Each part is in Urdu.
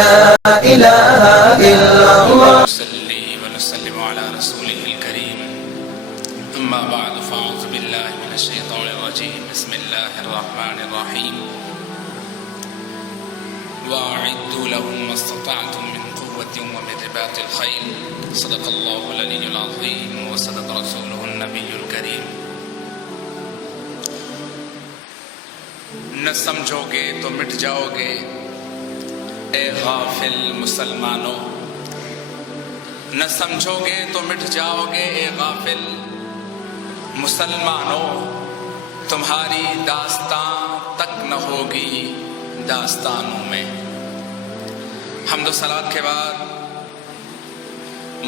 لا إله إلا الله. نصلي ونسلم على رسوله الكريم. أما بعد فأعوذ بالله من الشيطان الرجيم. بسم الله الرحمن الرحيم. وأعدوا لهم ما استطعتم من قوة ومن رباط الخيل. صدق الله العلي العظيم وصدق رسوله النبي الكريم. نہ سمجھو گے تو مٹ جاؤ گے اے غافل مسلمانوں، نہ سمجھو گے تو مٹ جاؤ گے اے غافل مسلمانوں، تمہاری داستان تک نہ ہوگی داستانوں میں. حمد و صلوات کے بعد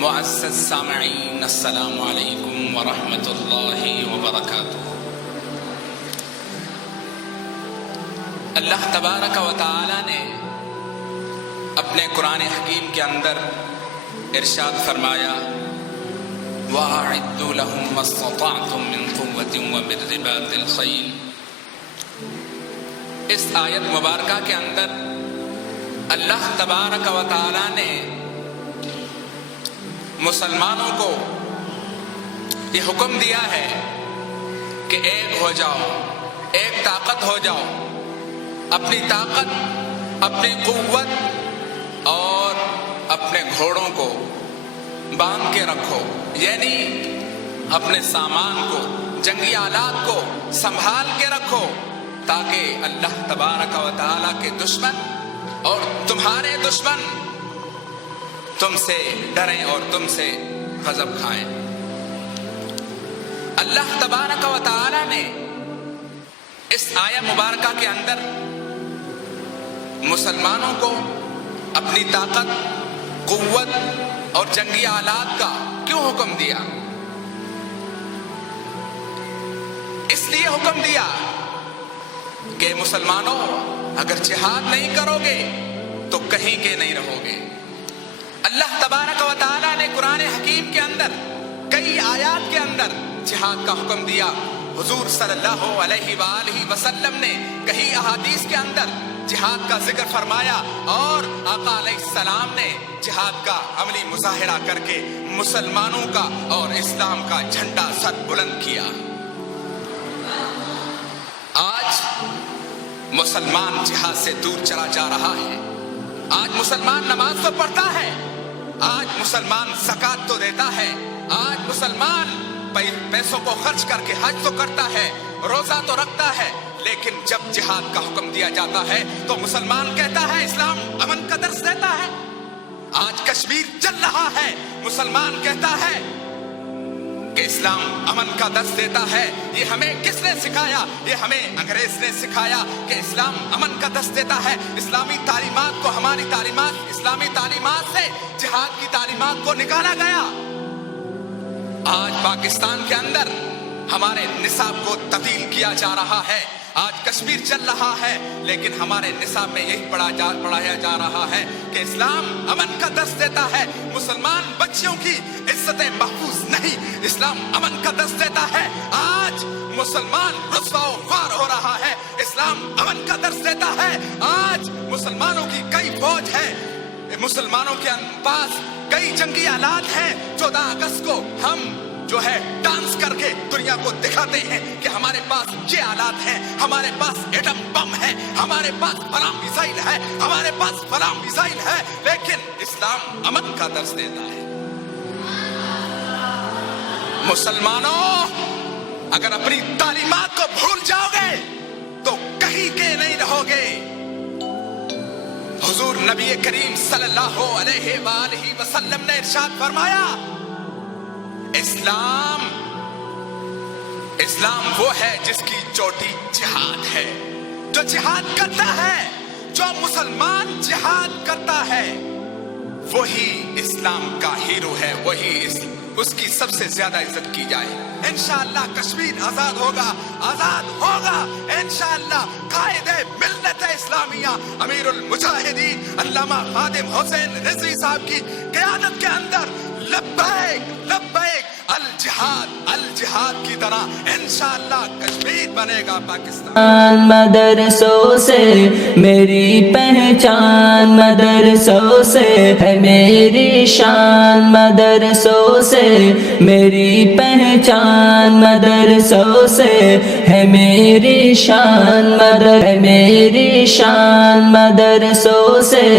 معزز سامعین، السلام علیکم ورحمۃ اللہ وبرکاتہ. اللہ تبارک و تعالی نے اپنے قرآن حکیم کے اندر ارشاد فرمایا وَأَعِدُّوا لَهُم مَّا اسْتَطَعْتُم مِّن قُوَّةٍ وَمِن رِّبَاطِ الْخَيْلِ. اس آیت مبارکہ کے اندر اللہ تبارک و تعالی نے مسلمانوں کو یہ حکم دیا ہے کہ ایک ہو جاؤ، ایک طاقت ہو جاؤ، اپنی طاقت، اپنی قوت اور اپنے گھوڑوں کو باندھ کے رکھو، یعنی اپنے سامان کو، جنگی آلات کو سنبھال کے رکھو تاکہ اللہ تبارک و تعالیٰ کے دشمن اور تمہارے دشمن تم سے ڈریں اور تم سے غضب کھائیں. اللہ تبارک و تعالیٰ نے اس آیت مبارکہ کے اندر مسلمانوں کو اپنی طاقت، قوت اور جنگی آلات کا کیوں حکم دیا؟ اس لیے حکم دیا کہ مسلمانوں اگر جہاد نہیں کرو گے تو کہیں کے نہیں رہو گے. اللہ تبارک و تعالیٰ نے قرآن حکیم کے اندر کئی آیات کے اندر جہاد کا حکم دیا. حضور صلی اللہ علیہ وآلہ وسلم نے کئی احادیث کے اندر جہاد کا ذکر فرمایا اور آقا علیہ السلام نے جہاد کا عملی مظاہرہ کر کے مسلمانوں کا اور اسلام کا جھنڈا سر بلند کیا. آج مسلمان جہاد سے دور چلا جا رہا ہے. آج مسلمان نماز تو پڑھتا ہے، آج مسلمان زکوٰۃ تو دیتا ہے، آج مسلمان پیسوں کو خرچ کر کے حج تو کرتا ہے، روزہ تو رکھتا ہے، لیکن جب جہاد کا حکم دیا جاتا ہے تو مسلمان کہتا ہے اسلام امن کا درس دیتا ہے. آج کشمیر چل رہا ہے، مسلمان کہتا ہے کہ اسلام امن کا درس دیتا ہے. یہ ہمیں کس نے سکھایا؟ یہ ہمیں انگریز نے سکھایا کہ اسلام امن کا درس دیتا ہے. اسلامی تعلیمات کو، ہماری تعلیمات، اسلامی تعلیمات سے جہاد کی تعلیمات کو نکالا گیا. آج پاکستان کے اندر ہمارے نصاب کو تبدیل کیا جا رہا ہے. آج کشمیر چل رہا ہے لیکن ہمارے نصاب میں یہی پڑھایا جا رہا ہے کہ اسلام امن کا درس دیتا ہے. مسلمان بچیوں کی عزتیں محفوظ نہیں، اسلام امن کا درس دیتا ہے. آج مسلمان رسوا و خوار ہو رہا ہے، اسلام امن کا درس دیتا ہے. آج مسلمانوں کی کئی فوج ہے، مسلمانوں کے پاس کئی جنگی آلات ہیں. 14 اگست کو ہم جو ہے ڈانس کر کے دنیا کو دکھاتے ہیں کہ ہمارے پاس یہ آلات ہیں، ہمارے پاس ایٹم بم ہے، ہمارے پاس فلاں میزائل ہے، ہمارے پاس فلاں میزائل ہے، لیکن اسلام امن کا درس دیتا ہے. مسلمانوں اگر اپنی تعلیمات کو بھول جاؤ گے تو کہیں کے نہیں رہو گے. حضور نبی کریم صلی اللہ علیہ وآلہ وسلم نے ارشاد فرمایا اسلام وہ ہے جس کی چوٹی جہاد ہے. جو جہاد کرتا ہے، جو مسلمان جہاد کرتا ہے وہی اسلام کا ہیرو ہے، وہی اس کی سب سے زیادہ عزت کی جائے. انشاءاللہ کشمیر آزاد ہوگا، آزاد ہوگا انشاءاللہ. قائد ملت اسلامیہ امیر المجاہدین علامہ خادم حسین رضوی صاحب کی قیادت کے اندر لبیک لبیک الجہاد کی طرح انشاءاللہ کشمیر بنے گا پاکستان۔ مدرسوں سے میری پہچان، مدرسوں سے ہے میری شان، مدرسوں سے میری پہچان، مدرسوں سے ہے میری شان، ہے میری شان، مدرسوں سے